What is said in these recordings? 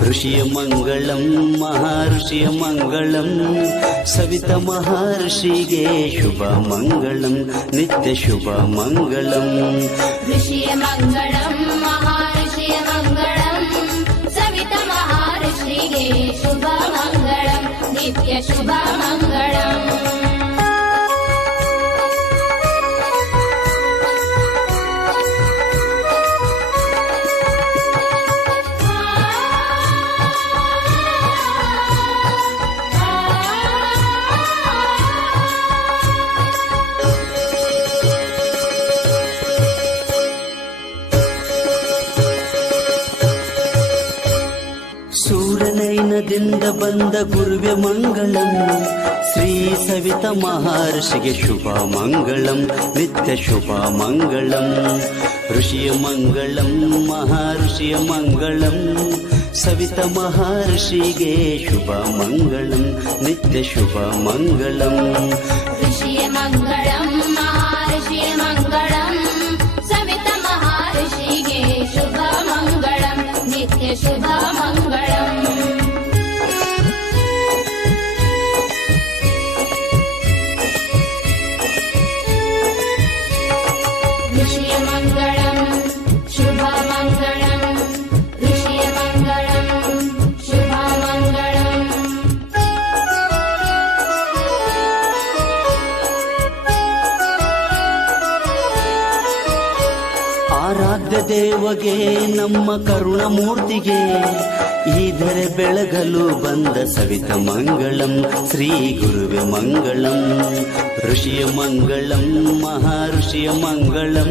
ಋಷಿಯ ಮಂಗಳಂ ಮಹರ್ಷಿಯ ಮಂಗಳಂ ಸವಿತ ಮಹರ್ಷಿಗೆ ಶುಭ ಮಂಗಳಂ ನಿತ್ಯ ಶುಭ ಮಂಗಳಂ ಋಷಿಯ ಮಂಗಳಂ ಮಹರ್ಷಿಯ ಮಂಗಳಂ ಸವಿತ ಮಹರ್ಷಿಗೆ ಶುಭ ಮಂಗಳಂ ನಿತ್ಯ ಶುಭ ಮಂಗಳಂ ಸೂರ್ಯನಯನದಿಂದ ಬಂದ ಗುರುವೆ ಮಂಗಳಂ ಶ್ರೀ ಸವಿತ ಮಹರ್ಷಿಗೆ ಶುಭ ಮಂಗಳಂ ನಿತ್ಯ ಶುಭ ಮಂಗಳಂ ಋಷಿಯ ಮಂಗಳಂ ಮಹರ್ಷಿಯ ಮಂಗಳಂ ಸವಿತ ಮಹರ್ಷಿಗೆ ಶುಭ ಮಂಗಳಂ ನಿತ್ಯ ಶುಭ ಮಂಗಳಂ ಋಷಿಯ ಮಂಗಳಂ ಮಹರ್ಷಿಯ ಮಂಗಳಂ ಸವಿತ ಮಹರ್ಷಿಗೆ ಶುಭ ಮಂಗಳಂ ನಿತ್ಯ ಶುಭ ಮಂಗಳಂ ಋಷಿಯ ಮಂಗಳಂ ಶುಭ ಮಂಗಳಂ ಋಷಿಯ ಮಂಗಳಂ ಶುಭ ಮಂಗಳಂ ಆರಾಧ್ಯ ದೇವಗೆ ನಮ್ಮ ಕರುಣಮೂರ್ತಿಗೆ ಈದರೆ ಬೆಳಗಲು ಬಂದ ಸವಿತ ಮಂಗಳಂ ಶ್ರೀ ಗುರುವೆ ಮಂಗಳಂ ಋಷಿಯ ಮಂಗಳಂ ಮಹರ್ಷಿಯ ಮಂಗಳಂ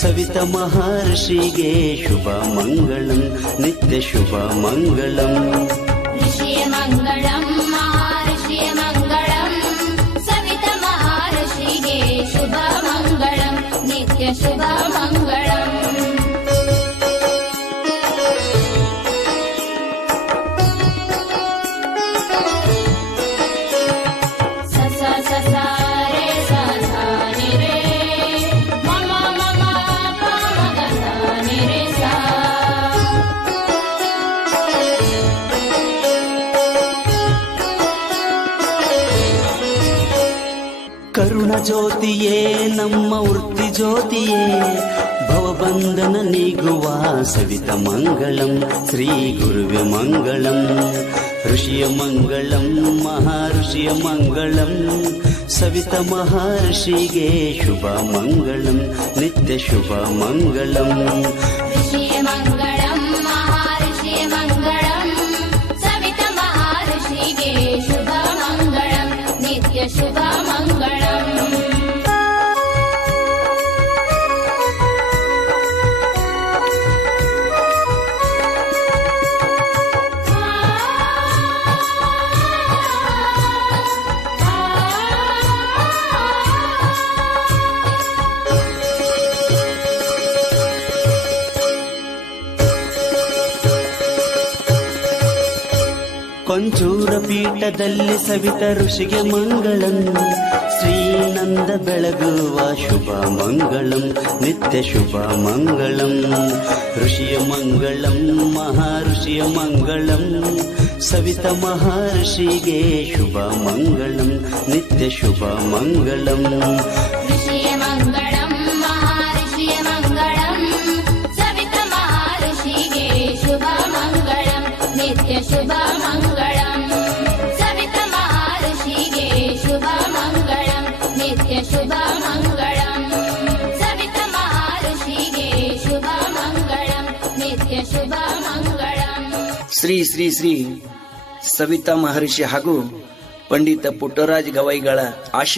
ಸವಿತ ಮಹರ್ಷಿಗೆ ಶುಭ ಮಂಗಳಂ ನಿತ್ಯ ಶುಭ ಮಂಗಳಂ ಋಷಿಯ ಮಂಗಳಂ ಮಹರ್ಷಿಯ ಮಂಗಳಂ ಸವಿತ ಮಹರ್ಷಿಗೆ ಶುಭ ಮಂಗಳಂ ನಿತ್ಯ ಶುಭ ಮಂಗಳಂ ಕರುಣ ಜ್ಯೋತಿಯೇ ನಮ್ಮ ವೃತ್ತಿ ಜ್ಯೋತಿಯೇ ಭವಬಂಧನ ನೀಗುವ ಸವಿತ ಮಂಗಳಂ ಶ್ರೀ ಗುರುವೆ ಮಂಗಳಂ ಋಷಿಯ ಮಂಗಳಂ ಮಹರ್ಷಿಯ ಮಂಗಳಂ ಸವಿತ ಮಹರ್ಷಿಗೆ ಶುಭ ಮಂಗಳಂ ನಿತ್ಯ ಶುಭ ಮಂಗಳಂ ಋಷಿಯ ಮಂಗಳಂ ಮಹರ್ಷಿಯ ಮಂಗಳಂ ಸವಿತ ಮಹರ್ಷಿಗೆ ಶುಭ ಮಂಗಳಂ ನಿತ್ಯ ಶುಭ ಮಂಗಳಂ ಕೊಂಚೂರ ಪೀಠದಲ್ಲಿ ಸವಿತ ಋಷಿಗೆ ಮಂಗಳಂ ಶ್ರೀನಂದ ಬೆಳಗುವ ಶುಭ ಮಂಗಳಂ ನಿತ್ಯ ಶುಭ ಮಂಗಳಂ ಋಷಿಯ ಮಂಗಳಂ ಮಹರ್ಷಿಯ ಮಂಗಳಂ ಸವಿತ ಮಹರ್ಷಿಗೆ ಶುಭ ಮಂಗಳಂ ನಿತ್ಯ ಶುಭ ಮಂಗಳಂ ಋಷಿಯ ಮಂಗಳಂ ಮಹರ್ಷಿಯ ಮಂಗಳಂ ಸವಿತ ಮಹರ್ಷಿಗೆ ಶುಭ ಮಂಗಳಂ ನಿತ್ಯ ಶುಭ ಮಂಗಳಂ ಸವಿತ ಮಹರ್ಷಿಗೆ ಶುಭ ಮಂಗಳಂ ನಿತ್ಯ ಶುಭ ಮಂಗಳಂ ಸವಿತ ಮಹರ್ಷಿಗೆ ಶುಭ ಮಂಗಳಂ ನಿತ್ಯ ಶುಭ ಮಂಗಳಂ ಶ್ರೀ ಶ್ರೀ ಶ್ರೀ ಸವಿತಾ ಮಹರ್ಷಿ ಹಾಗೂ ಪಂಡಿತ ಪುಟ್ಟರಾಜ ಗವಾಯಿಗಳ ಆಶೀರ್ವಾದ